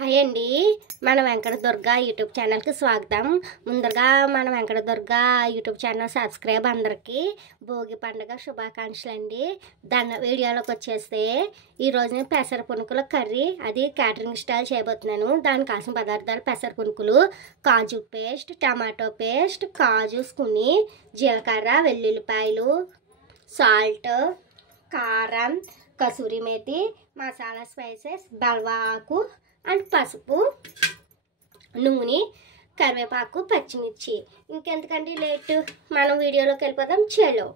Hi అండి, మన Venkata Durga YouTube ఛానల్కి స్వాగతం. ముందుగా మన Venkata Durga YouTube channel subscribe అందరికీ భోగి పండుగ శుభాకాంక్షలు అండి. దాని వీడియోలోకి వచ్చేస్తే ఈరోజు నేను పెసర పునుకుల కర్రీ అది క్యాటరింగ్ స్టైల్ చేయబోతున్నాను. దానికి కావాల్సిన పదార్థాలు: పెసర పునుకులు, కాజు పేస్ట్, టమాటో పేస్ట్, కాజుసుకుని, జీలకర్ర, వెల్లుల్లిపాయలు, సాల్ట్, కారం, కసూరి మేతి, మసాలా స్పైసెస్, బల్వాకు అండ్ పసుపు, నూనె, కరివేపాకు, పచ్చిమిర్చి. ఇంకెందుకండి లేట్, మనం వీడియోలోకి వెళ్ళిపోదాం. చలో,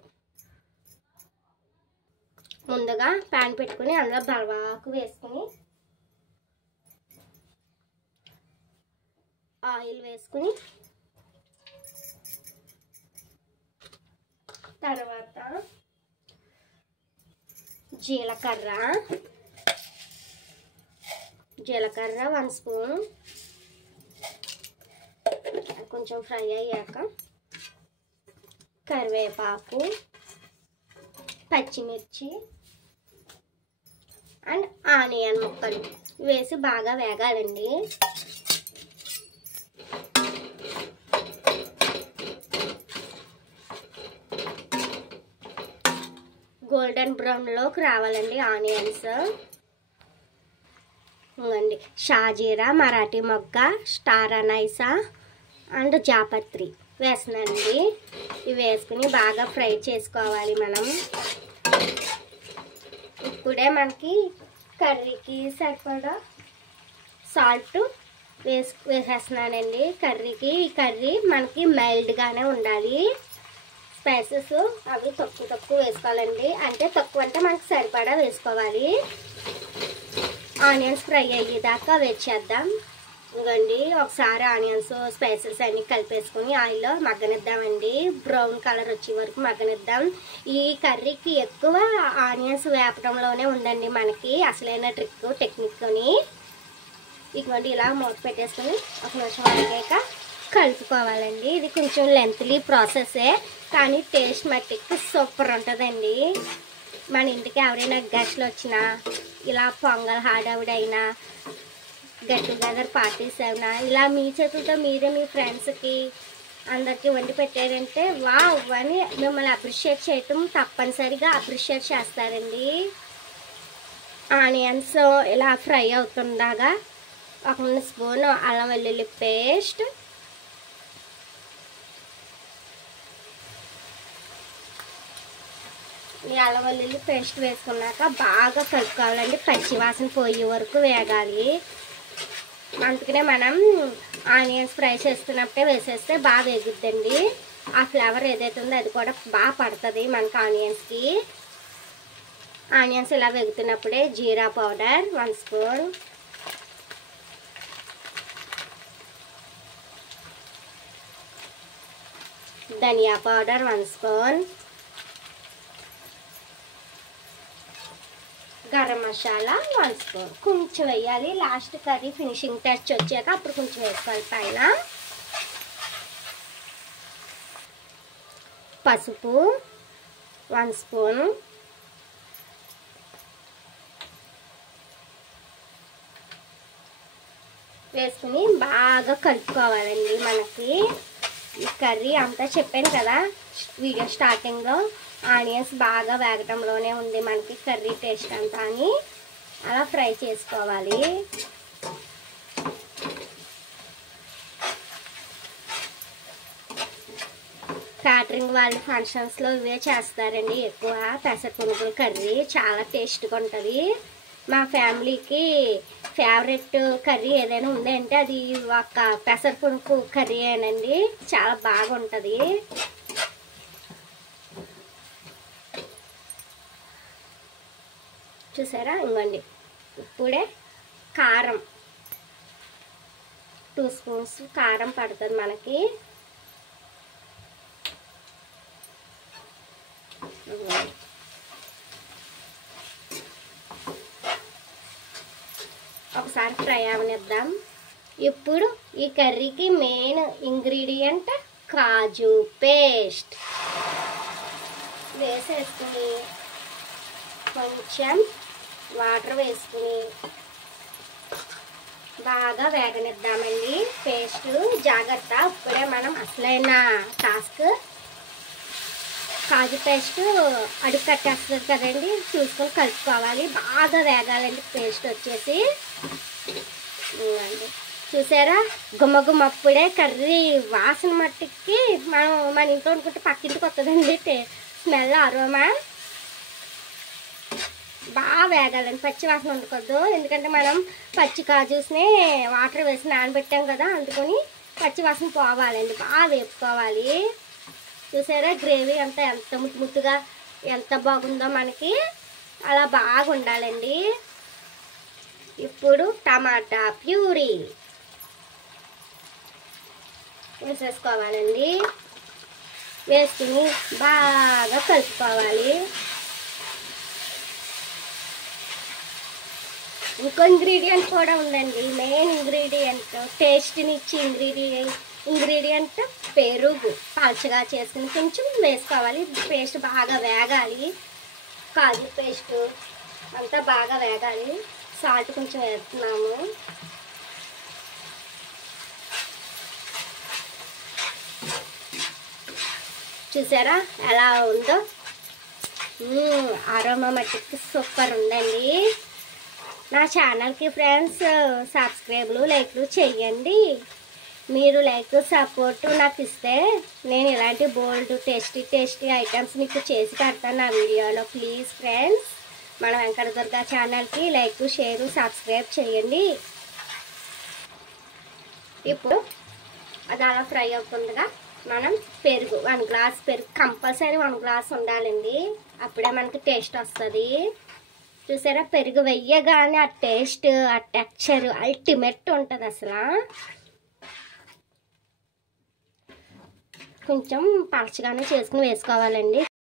ముందుగా ప్యాన్ పెట్టుకుని అందులో బల్వాకు వేసుకుని ఆయిల్ వేసుకుని తర్వాత జీలకర్ర 1 స్పూన్ కొంచెం ఫ్రై అయ్యాక కరివేపాకు, పచ్చిమిర్చి అండ్ ఆనియన్ ముక్కలు వేసి బాగా వేగాలండి. గోల్డెన్ బ్రౌన్లోకి రావాలండి ఆనియన్స్. ఇంకండి షాజీరా, మరాఠీ మొగ్గ, స్టార్ అనైసా అండ్ జాపత్రి వేస్తున్నానండి. ఇవి వేసుకుని బాగా ఫ్రై చేసుకోవాలి మనం. ఇప్పుడే మనకి కర్రీకి సరిపడా సాల్ట్ వేసేస్తున్నానండి. ఈ కర్రీ మనకి మైల్డ్గానే ఉండాలి. స్పైసెస్ అవి తక్కువ వేసుకోవాలండి. అంటే తక్కువ అంటే మనకి సరిపడా వేసుకోవాలి. ఆనియన్స్ ఫ్రై అయ్యేదాకా వెయిట్ చేద్దాం. ఇంకండి ఒకసారి ఆనియన్స్ స్పైసెస్ అన్నీ కలిపేసుకొని ఆయిల్లో మగ్గనిద్దామండి. బ్రౌన్ కలర్ వచ్చే వరకు మగ్గనిద్దాం. ఈ కర్రీకి ఎక్కువ ఆనియన్స్ వేపడంలోనే ఉందండి మనకి అసలైన టెక్నిక్ని. ఇదిగోండి ఇలా మూత పెట్టేసుకొని 1 నిమిషం అయ్యాక కలుపుకోవాలండి. ఇది కొంచెం లెంత్లీ ప్రాసెసే, కానీ టేస్ట్ మట్టికి సూపర్ ఉంటుందండి. మన ఇంటికి ఎవరైనా గెస్ట్లు వచ్చినా, ఇలా పొంగల్ హడావిడైనా, గెట్ టుగెదర్ పార్టీస్ అయినా, ఇలా మీ చేతులతో మీరే మీ ఫ్రెండ్స్కి అందరికీ వండి పెట్టారంటే వావ్ అని మిమ్మల్ని అప్రిషియేట్ చేయటం తప్పనిసరిగా అప్రిషియేట్ చేస్తారండి. ఆనియన్స్ ఇలా ఫ్రై అవుతుండగా 1 స్పూన్ అల్లం వెల్లుల్లి పేస్ట్, ఈ అల్లం వెల్లుల్లి పేస్ట్ వేసుకున్నాక బాగా కలుపుకోవాలండి. పచ్చివాసన పోయే వరకు వేగాలి. అందుకనే మనం ఆనియన్స్ ఫ్రై చేస్తున్నప్పుడే వేసేస్తే బాగా వేగుద్దండి. ఆ ఫ్లేవర్ ఏదైతే ఉందో అది కూడా బాగా పడుతుంది మనకి ఆనియన్స్కి. ఆనియన్స్ ఇలా వేగుతున్నప్పుడే jeera powder 1 spoon, dhaniya powder 1 spoon, garam masala 1 spoon. కొంచెం వేయాలి, లాస్ట్ కర్రీ ఫినిషింగ్ టచ్ వచ్చాక అప్పుడు కొంచెం వేసుకోవాలి పైన. పసుపు 1 స్పూన్, వేసుకుని బాగా కలుపుకోవాలండి. మనకి ఈ కర్రీ అంతా చెప్పాను కదా వీడియో స్టార్టింగ్లో, ఆనియన్స్ బాగా వేగటంలోనే ఉంది మనకి కర్రీ టేస్ట్ అంతా అని. అలా ఫ్రై చేసుకోవాలి. క్యాటరింగ్ వాళ్ళ ఫంక్షన్స్లో ఇవే చేస్తారండి ఎక్కువ. పెసర పునుకుల కర్రీ చాలా టేస్ట్గా ఉంటుంది. మా ఫ్యామిలీకి ఫేవరెట్ కర్రీ ఏదైనా ఉందంటే అది ఒక పెసర పునుకు కర్రీ ఏనండి. చాలా బాగుంటుంది. చూసారా? ఇంకోండి ఇప్పుడే కారం 2 స్పూన్స్ కారం పడుతుంది మనకి. ఒకసారి ఫ్రై అవనిద్దాం. ఇప్పుడు ఈ కర్రీకి మెయిన్ ఇంగ్రీడియంట్ కాజు పేస్ట్ వేసేసుకుని కొంచెం వాటర్ వేసుకుని బాగా వేగనిద్దామండి పేస్ట్. జాగ్రత్త, ఇప్పుడే మనం అసలైన టాస్క్. కాజు పేస్ట్ అడుగు కట్టేస్తుంది కదండి, చూసుకొని కలుపుకోవాలి. బాగా వేగాలండి పేస్ట్ వచ్చేసి. చూసారా, గుమ్మగుమ్మప్పుడే కర్రీ వాసన మట్టికి మనం మన ఇంట్లో అనుకుంటే పక్కింటికి వస్తుందండి స్మెల్, అరోమా. బాగా వేగాలండి, పచ్చి వాసన ఉండకూడదు. ఎందుకంటే మనం పచ్చి కాజూస్ని వాటర్ వేసి నానబెట్టాం కదా, అందుకని పచ్చి వాసన పోవాలండి. బాగా వేపుకోవాలి. చూసారా గ్రేవీ అంతా ఎంత ముద్దుగా ఎంత బాగుందో మనకి, అలా బాగా ఉండాలండి. ఇప్పుడు టమాటా ప్యూరీ వేసేసుకోవాలండి. వేసుకుని బాగా కలుపుకోవాలి. ఇంకో ఇంగ్రీడియంట్ కూడా ఉందండి, మెయిన్ ఇంగ్రీడియంట్, టేస్ట్నిచ్చి ఇంగ్రీడియంట్ పెరుగు. పలచగా చేసుకుని కొంచెం వేసుకోవాలి. పేస్ట్ బాగా వేగాలి, కాజు పేస్ట్ అంతా బాగా వేగాలి. సాల్ట్ కొంచెం వేస్తున్నాము. చూసారా ఎలా ఉందో, అరోమా మట్టికి సూపర్ ఉందండి. నా ఛానల్కి ఫ్రెండ్స్ సబ్స్క్రైబ్లు లైక్లు చెయ్యండి. మీరు లైక్ సపోర్ట్ నాకు ఇస్తే నేను ఇలాంటి బోల్డ్ టేస్టీ ఐటమ్స్ మీకు చేసి పెడతాను నా వీడియోలో. ప్లీజ్ ఫ్రెండ్స్, మన వెంకట దుర్గా ఛానల్కి లైక్ షేర్ సబ్స్క్రైబ్ చేయండి. ఇప్పుడు అది అలా ఫ్రై అవుతుండగా మనం పెరుగు 1 గ్లాస్ పెరుగు, కంపల్సరీ 1 గ్లాస్ ఉండాలండి, అప్పుడే మనకి టేస్ట్ వస్తుంది. చూసారా పెరుగు వెయ్యగానే ఆ టేస్ట్, ఆ టెక్స్చర్ అల్టిమేట్ ఉంటుంది అసలు. కొంచెం పలచగానే చేసుకుని వేసుకోవాలండి.